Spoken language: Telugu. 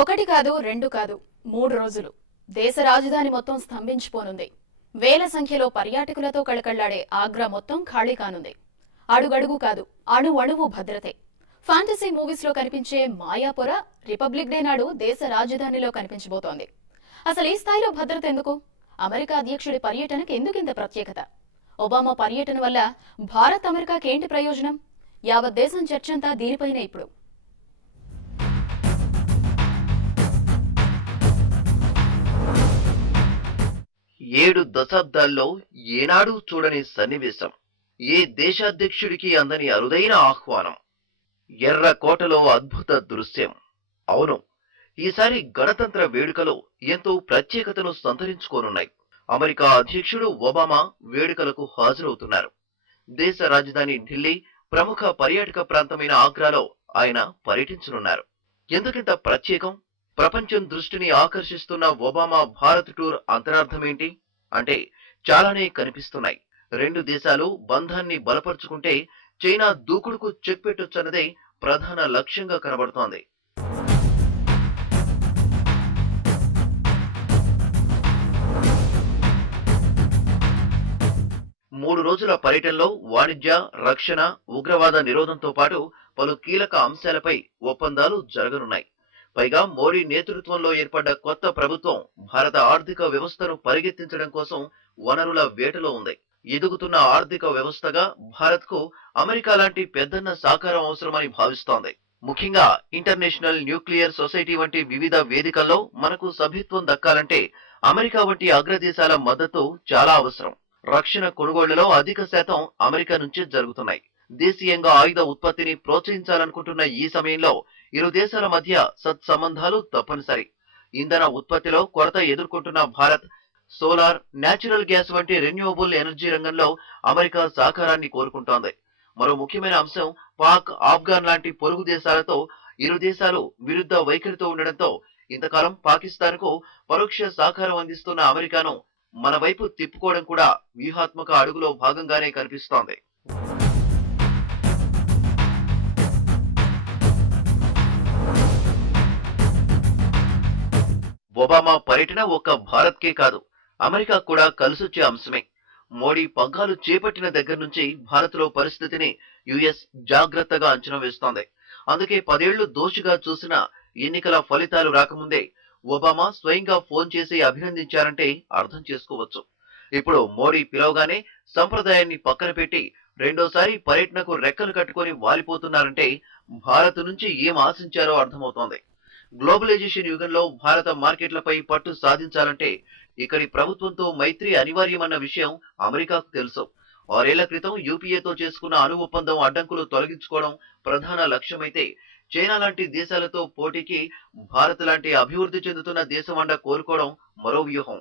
ఒకటి కాదు రెండు కాదు 3 రోజులు దేశ రాజధాని మొత్తం స్తంభించిపోనుంది. వేల సంఖ్యలో పర్యాటకులతో కళకళ్లాడే ఆగ్రా మొత్తం ఖాళీ కానుంది. అడుగడుగు కాదు అణువణువు భద్రతే. ఫ్యాంటసీ మూవీస్ లో కనిపించే మాయాపుర రిపబ్లిక్ డే నాడు దేశ రాజధానిలో కనిపించబోతోంది. అసలు ఈ స్థాయిలో భద్రత ఎందుకు? అమెరికా అధ్యక్షుడి పర్యటనకు ఎందుకింత ప్రత్యేకత? ఒబామా పర్యటన వల్ల భారత్ అమెరికాకి ఏంటి ప్రయోజనం? యావత్ దేశం చర్చంతా దీనిపైనే ఇప్పుడు. ఏడు దశాబ్దాల్లో ఏనాడు చూడని సన్నివేశం, ఏ దేశాధ్యక్షుడికి అందని అరుదైన ఆహ్వానం, ఎర్ర కోటలో అద్భుత దృశ్యం. అవును, ఈసారి గణతంత్ర వేడుకలు ఎంతో ప్రత్యేకతను సంతరించుకోనున్నాయి. అమెరికా అధ్యక్షుడు ఒబామా వేడుకలకు హాజరవుతున్నారు. దేశ రాజధాని ఢిల్లీ, ప్రముఖ పర్యాటక ప్రాంతమైన ఆగ్రాలో ఆయన పర్యటించనున్నారు. ఎందుకింత ప్రత్యేకం? ప్రపంచం దృష్టిని ఆకర్షిస్తున్న ఒబామా భారత్ టూర్ అంతరార్థమేంటి అంటే చాలానే కనిపిస్తున్నాయి. రెండు దేశాలు బంధాన్ని బలపరుచుకుంటే చైనా దూకుడుకు చెక్ పెట్టొచ్చన్నదే ప్రధాన లక్ష్యంగా కనబడుతోంది. మూడు రోజుల పర్యటనలో వాణిజ్య, రక్షణ, ఉగ్రవాద నిరోధంతో పాటు పలు కీలక అంశాలపై ఒప్పందాలు జరగనున్నాయి. పైగా మోడీ నేతృత్వంలో ఏర్పడ్డ కొత్త ప్రభుత్వం భారత ఆర్థిక వ్యవస్థను పరిగెత్తించడం కోసం వనరుల వేటలో ఉంది. ఎదుగుతున్న ఆర్థిక వ్యవస్థగా భారత్ కు అమెరికా లాంటి పెద్దన్న సహకారం అవసరమని భావిస్తోంది. ముఖ్యంగా ఇంటర్నేషనల్ న్యూక్లియర్ సొసైటీ వంటి వివిధ వేదికల్లో మనకు సభ్యత్వం దక్కాలంటే అమెరికా వంటి అగ్రదేశాల మద్దతు చాలా అవసరం. రక్షణ కొనుగోళ్లలో అధిక శాతం అమెరికా నుంచే జరుగుతున్నాయి. దేశీయంగా ఆయుధ ఉత్పత్తిని ప్రోత్సహించాలనుకుంటున్న ఈ సమయంలో ఇరు దేశాల మధ్య సత్సంబంధాలు తప్పనిసరి. ఇంధన ఉత్పత్తిలో కొరత ఎదుర్కొంటున్న భారత్ సోలార్, న్యాచురల్ గ్యాస్ వంటి రెన్యూవబుల్ ఎనర్జీ రంగంలో అమెరికా సహకారాన్ని కోరుకుంటోంది. మరో ముఖ్యమైన అంశం, పాక్, ఆఫ్ఘాన్ లాంటి పొరుగు దేశాలతో ఇరు దేశాలు విరుద్ధ వైఖరితో ఉండడంతో ఇంతకాలం పాకిస్తాన్ కు పరోక్ష సహకారం అందిస్తున్న అమెరికాను మన వైపు తిప్పుకోవడం కూడా వ్యూహాత్మక అడుగులో భాగంగానే కనిపిస్తోంది. ఒబామా పర్యటన ఒక్క భారత్కే కాదు, అమెరికా కూడా కలిసొచ్చే అంశమే. మోడీ పగ్గాలు చేపట్టిన దగ్గర నుంచి భారత్ లో పరిస్థితిని యుఎస్ జాగ్రత్తగా అంచనా వేస్తోంది. అందుకే 10 ఏళ్లు దోషిగా చూసిన ఎన్నికల ఫలితాలు రాకముందే ఒబామా స్వయంగా ఫోన్ చేసి అభినందించారంటే అర్థం చేసుకోవచ్చు. ఇప్పుడు మోడీ పిలవగానే సంప్రదాయాన్ని పక్కన పెట్టి రెండోసారి పర్యటనకు రెక్కలు కట్టుకొని వాలిపోతున్నారంటే భారత్ నుంచి ఏం ఆశించారో అర్థమవుతోంది. గ్లోబలైజేషన్ యుగంలో భారత మార్కెట్లపై పట్టు సాధించాలంటే ఇక్కడి ప్రభుత్వంతో మైత్రి అనివార్యమన్న విషయం అమెరికాకు తెలుసు. 6 ఏళ్ల క్రితం యూపీఏతో చేసుకున్న అణు ఒప్పందం అడ్డంకులు తొలగించుకోవడం ప్రధాన లక్ష్యమైతే, చైనా లాంటి దేశాలతో పోటీకి భారత్ లాంటి అభివృద్ధి చెందుతున్న దేశం అండ కోరుకోవడం మరో వ్యూహం.